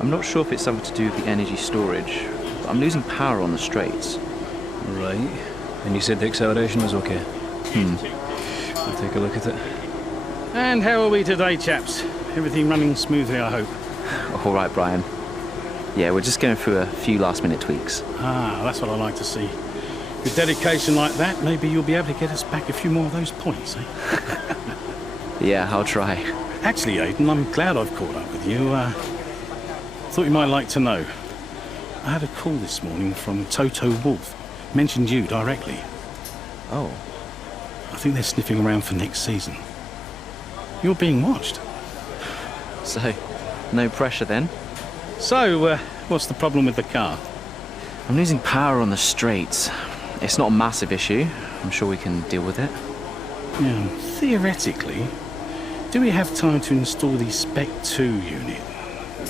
I'm not sure if it's something to do with the energy storage, but I'm losing power on the straights. Right. And you said the acceleration was okay? I'll take a look at it. And how are we today, chaps? Everything running smoothly, I hope. All right, Brian. Yeah, we're just going through a few last-minute tweaks. Ah, that's what I like to see. With dedication like that, maybe you'll be able to get us back a few more of those points, eh? Yeah, I'll try. Actually, Aidan, I'm glad I've caught up with you. Thought you might like to know. I had a call this morning from Toto Wolff. Mentioned you directly. Oh. I think they're sniffing around for next season. You're being watched. So, no pressure then? So, what's the problem with the car? I'm losing power on the straights. It's not a massive issue. I'm sure we can deal with it. Yeah, theoretically, do we have time to install the Spec 2 unit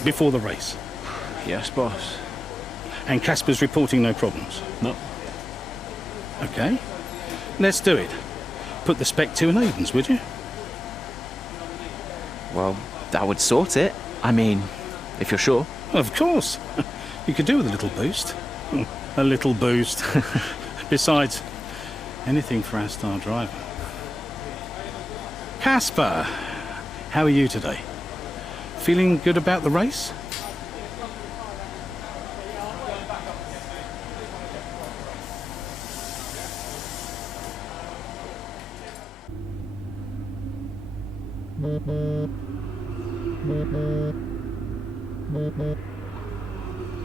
before the race? Yes, boss. And Casper's reporting no problems? No. Okay. Let's do it. Put the Spec 2 in Aiden's, would you? Well, that would sort it. I mean, if you're sure. Of course. You could do with a little boost. A little boost. Besides, anything for our star driver. Casper, how are you today? Feeling good about the race?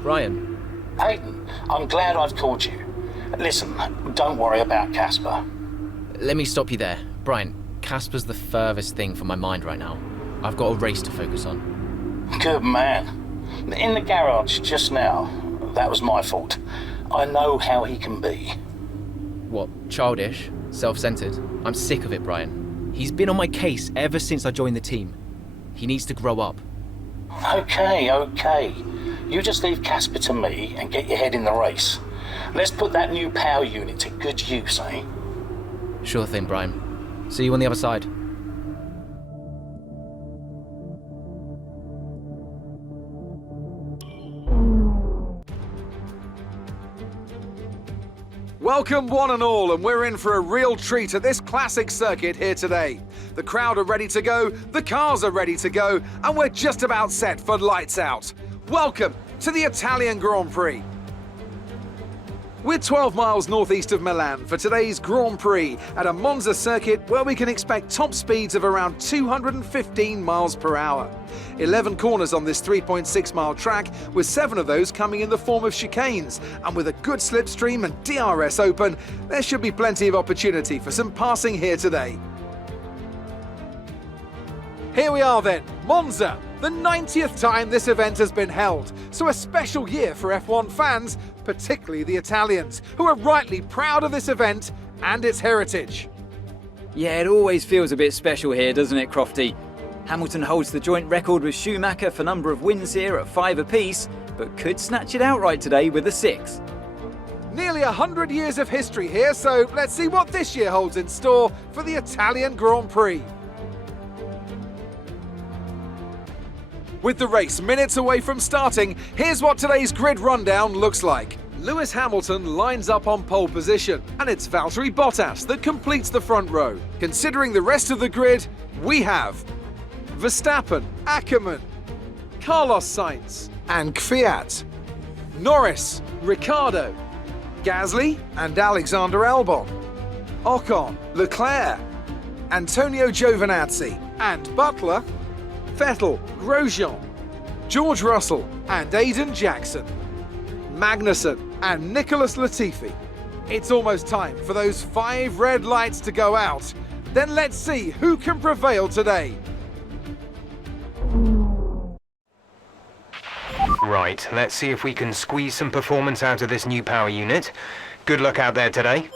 Brian. Hayden, I'm glad I've called you. Listen, don't worry about Casper. Let me stop you there. Brian, Casper's the furthest thing from my mind right now. I've got a race to focus on. Good man. In the garage just now, that was my fault. I know how he can be. What, childish? Self-centered? I'm sick of it, Brian. He's been on my case ever since I joined the team. He needs to grow up. Okay. You just leave Casper to me and get your head in the race. Let's put that new power unit to good use, eh? Sure thing, Brian. See you on the other side. Welcome one and all, and we're in for a real treat at this classic circuit here today. The crowd are ready to go, the cars are ready to go, and we're just about set for lights out. Welcome to the Italian Grand Prix. We're 12 miles northeast of Milan for today's Grand Prix at a Monza circuit where we can expect top speeds of around 215 miles per hour. 11 corners on this 3.6 mile track, with 7 of those coming in the form of chicanes, and with a good slipstream and DRS open, there should be plenty of opportunity for some passing here today. Here we are then, Monza, the 90th time this event has been held, so a special year for F1 fans, particularly the Italians, who are rightly proud of this event and its heritage. Yeah, it always feels a bit special here, doesn't it, Crofty? Hamilton holds the joint record with Schumacher for number of wins here at 5 apiece, but could snatch it outright today with a 6. Nearly 100 years of history here, so let's see what this year holds in store for the Italian Grand Prix. With the race minutes away from starting, here's what today's grid rundown looks like. Lewis Hamilton lines up on pole position, and it's Valtteri Bottas that completes the front row. Considering the rest of the grid, we have Verstappen, Ackermann, Carlos Sainz, and Kvyat, Norris, Ricciardo, Gasly and Alexander Albon, Ocon, Leclerc, Antonio Giovinazzi, and Butler, Vettel, Grosjean, George Russell and Aiden Jackson, Magnussen and Nicholas Latifi. It's almost time for those 5 red lights to go out. Then let's see who can prevail today. Right, let's see if we can squeeze some performance out of this new power unit. Good luck out there today.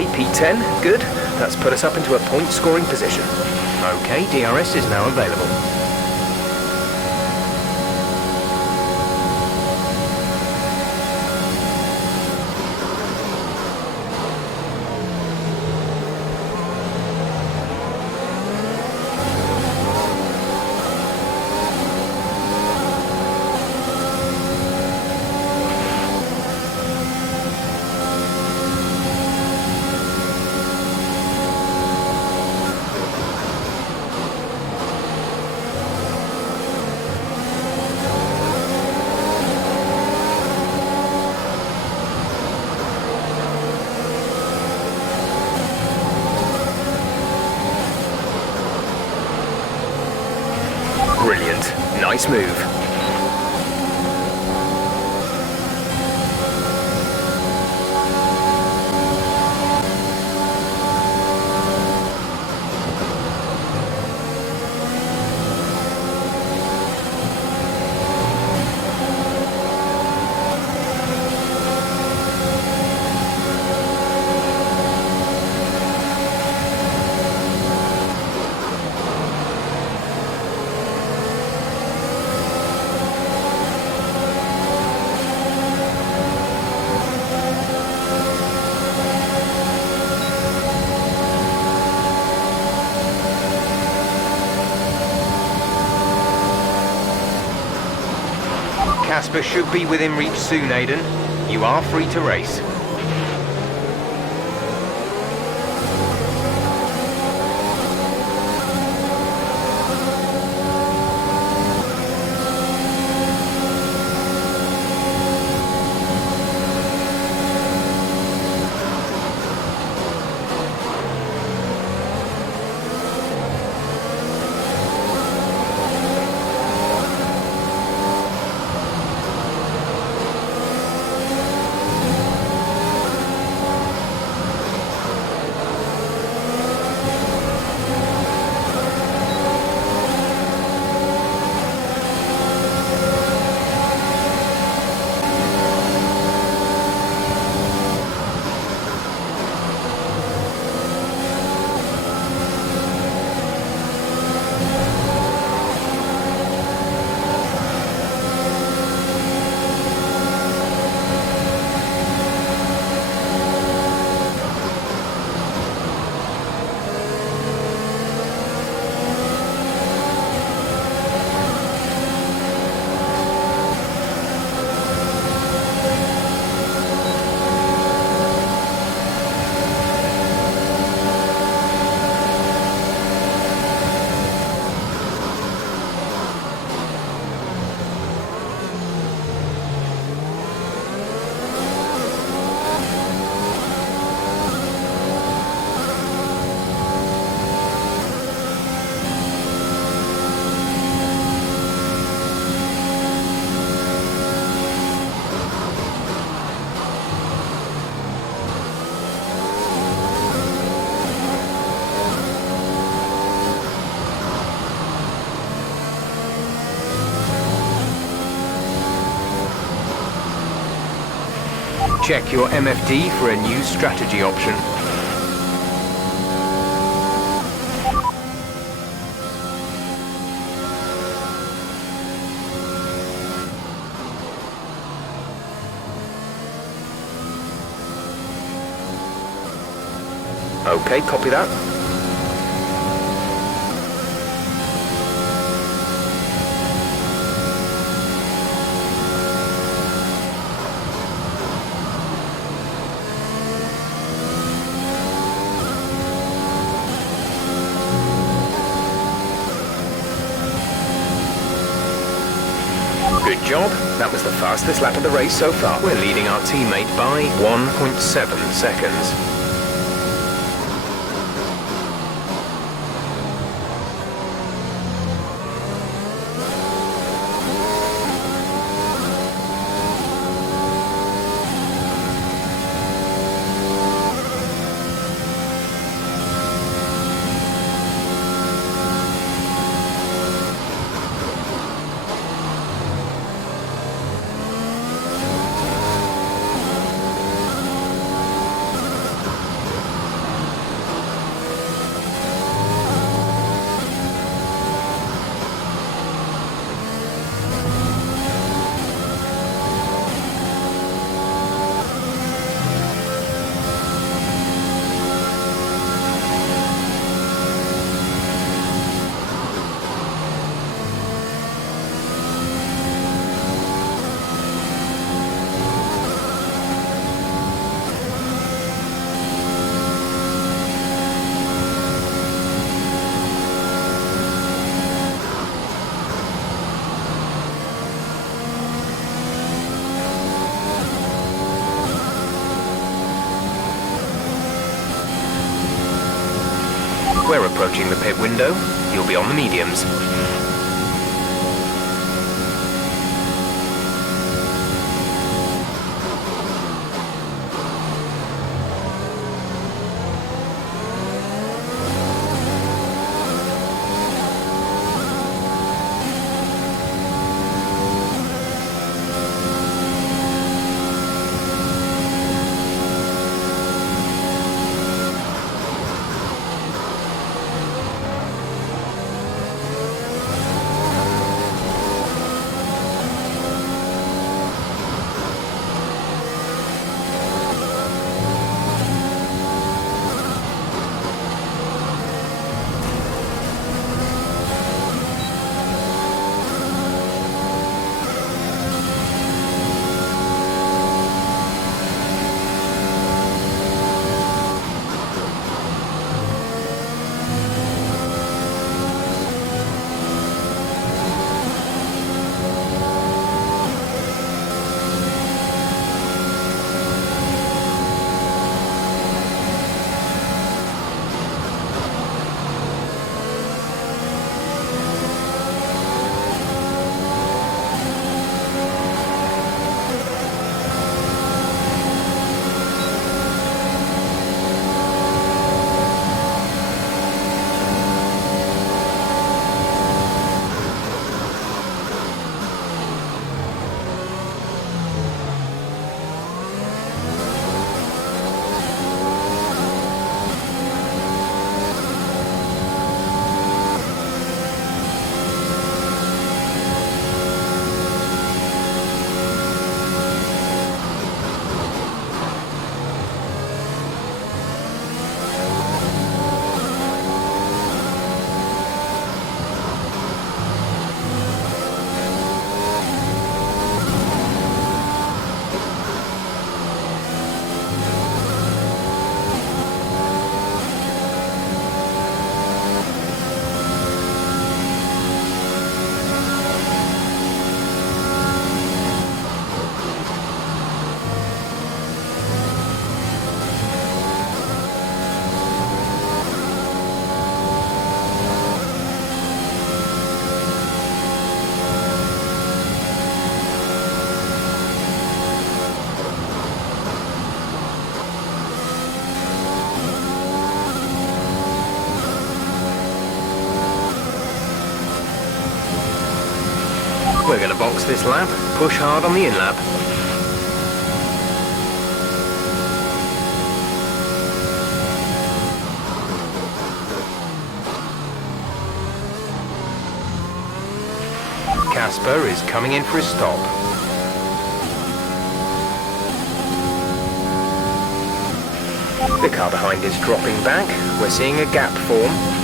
Okay, P10, good. That's put us up into a point-scoring position. Okay, DRS is now available. Brilliant. Nice move. Casper should be within reach soon, Aidan. You are free to race. Check your MFD for a new strategy option. Okay, copy that. Good job. That was the fastest lap of the race so far. We're leading our teammate by 1.7 seconds. approaching the pit window. You'll be on the mediums. We're going to box this lap, push hard on the in-lap. Casper is coming in for his stop. The car behind is dropping back. We're seeing a gap form.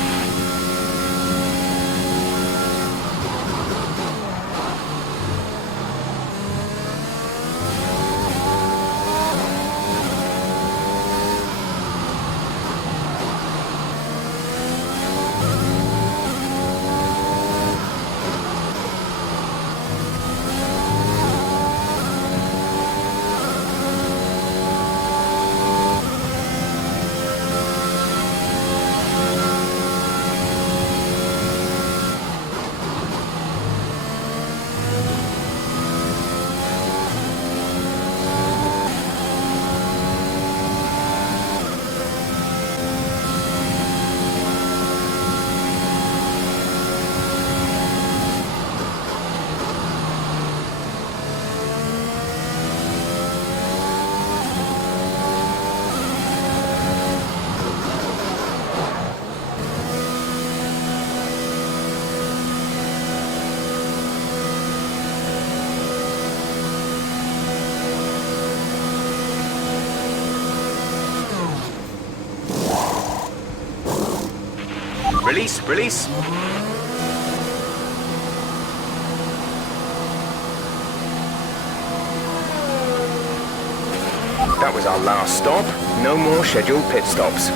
Release, release. That was our last stop. No more scheduled pit stops.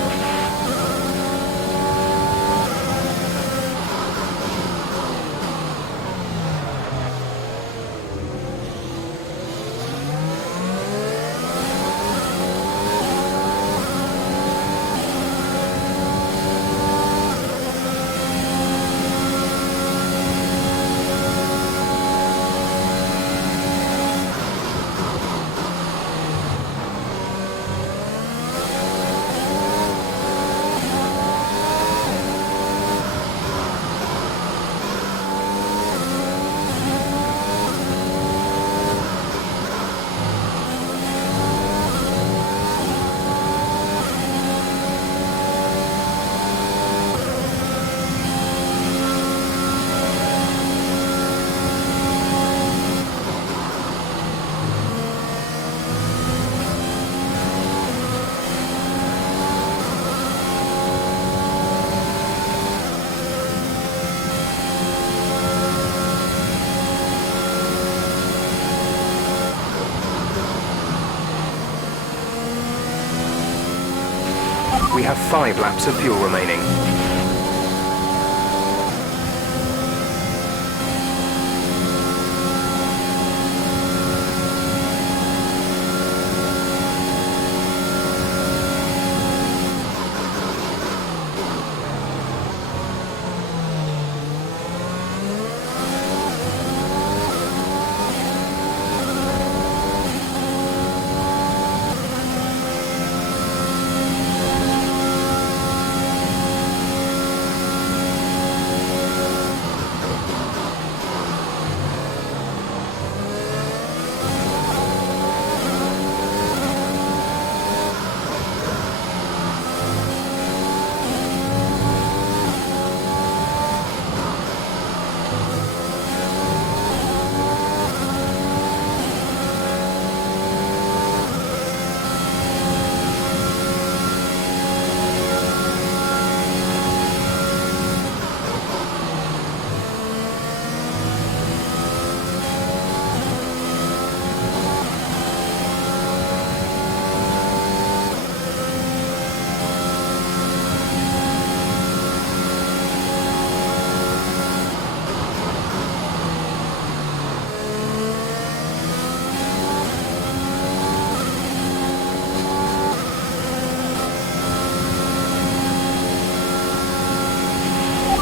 We have 5 laps of fuel remaining.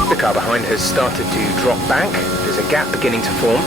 The car behind has started to drop back. There's a gap beginning to form.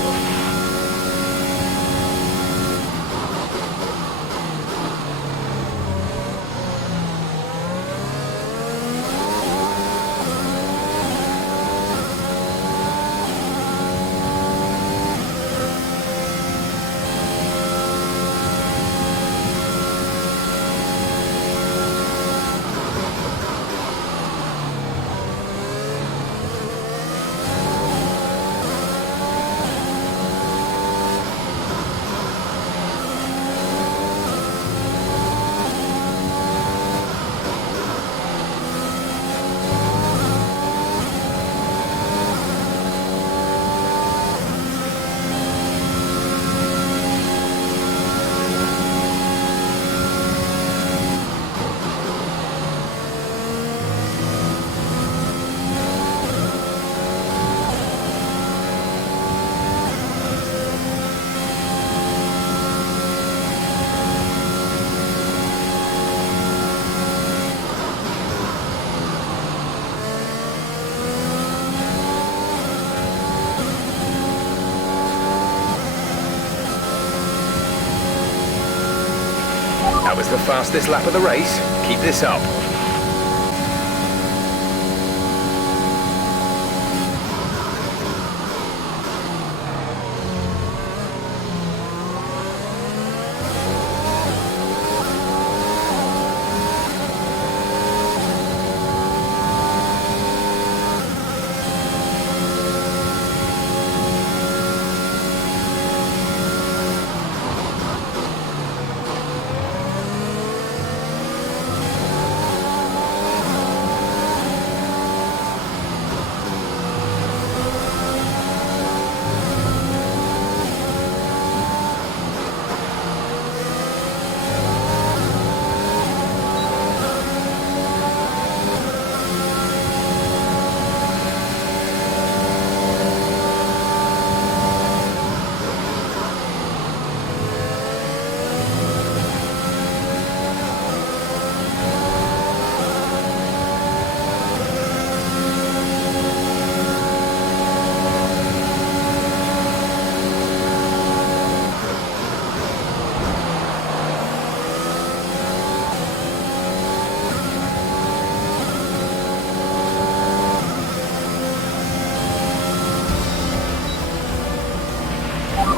That was the fastest lap of the race. Keep this up.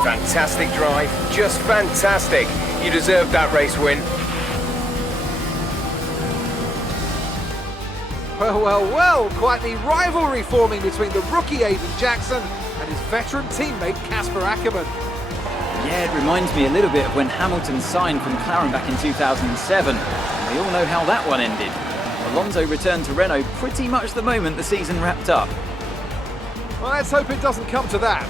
Fantastic drive, just fantastic. You deserved that race win. Well, quite the rivalry forming between the rookie Aiden Jackson and his veteran teammate Casper Ackermann. Yeah, it reminds me a little bit of when Hamilton signed from McLaren back in 2007. And we all know how that one ended. Alonso returned to Renault pretty much the moment the season wrapped up. Well, let's hope it doesn't come to that.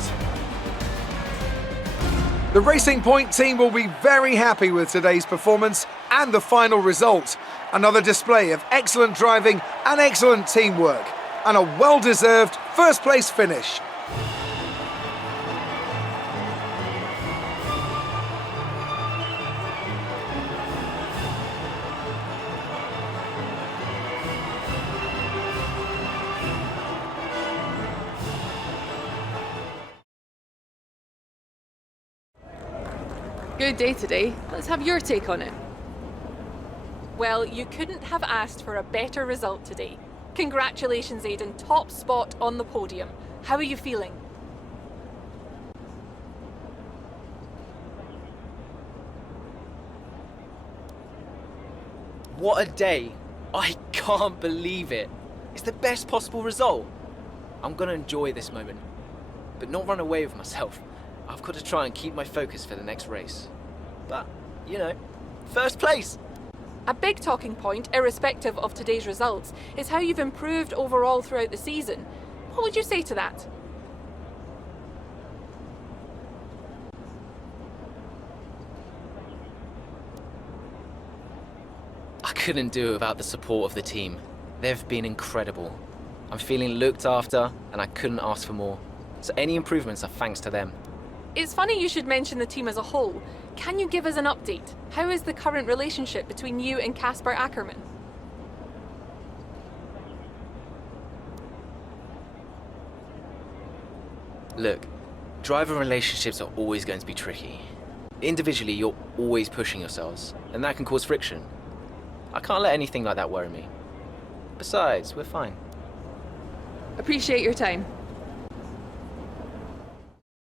The Racing Point team will be very happy with today's performance and the final result. Another display of excellent driving and excellent teamwork, and a well-deserved first-place finish. Good day today. Let's have your take on it. Well, you couldn't have asked for a better result today. Congratulations, Aidan. Top spot on the podium. How are you feeling? What a day. I can't believe it. It's the best possible result. I'm gonna enjoy this moment, but not run away with myself. I've got to try and keep my focus for the next race. But, you know, first place. A big talking point, irrespective of today's results, is how you've improved overall throughout the season. What would you say to that? I couldn't do it without the support of the team. They've been incredible. I'm feeling looked after, and I couldn't ask for more. So any improvements are thanks to them. It's funny you should mention the team as a whole. Can you give us an update? How is the current relationship between you and Casper Ackerman? Look, driver relationships are always going to be tricky. Individually, you're always pushing yourselves, and that can cause friction. I can't let anything like that worry me. Besides, we're fine. Appreciate your time.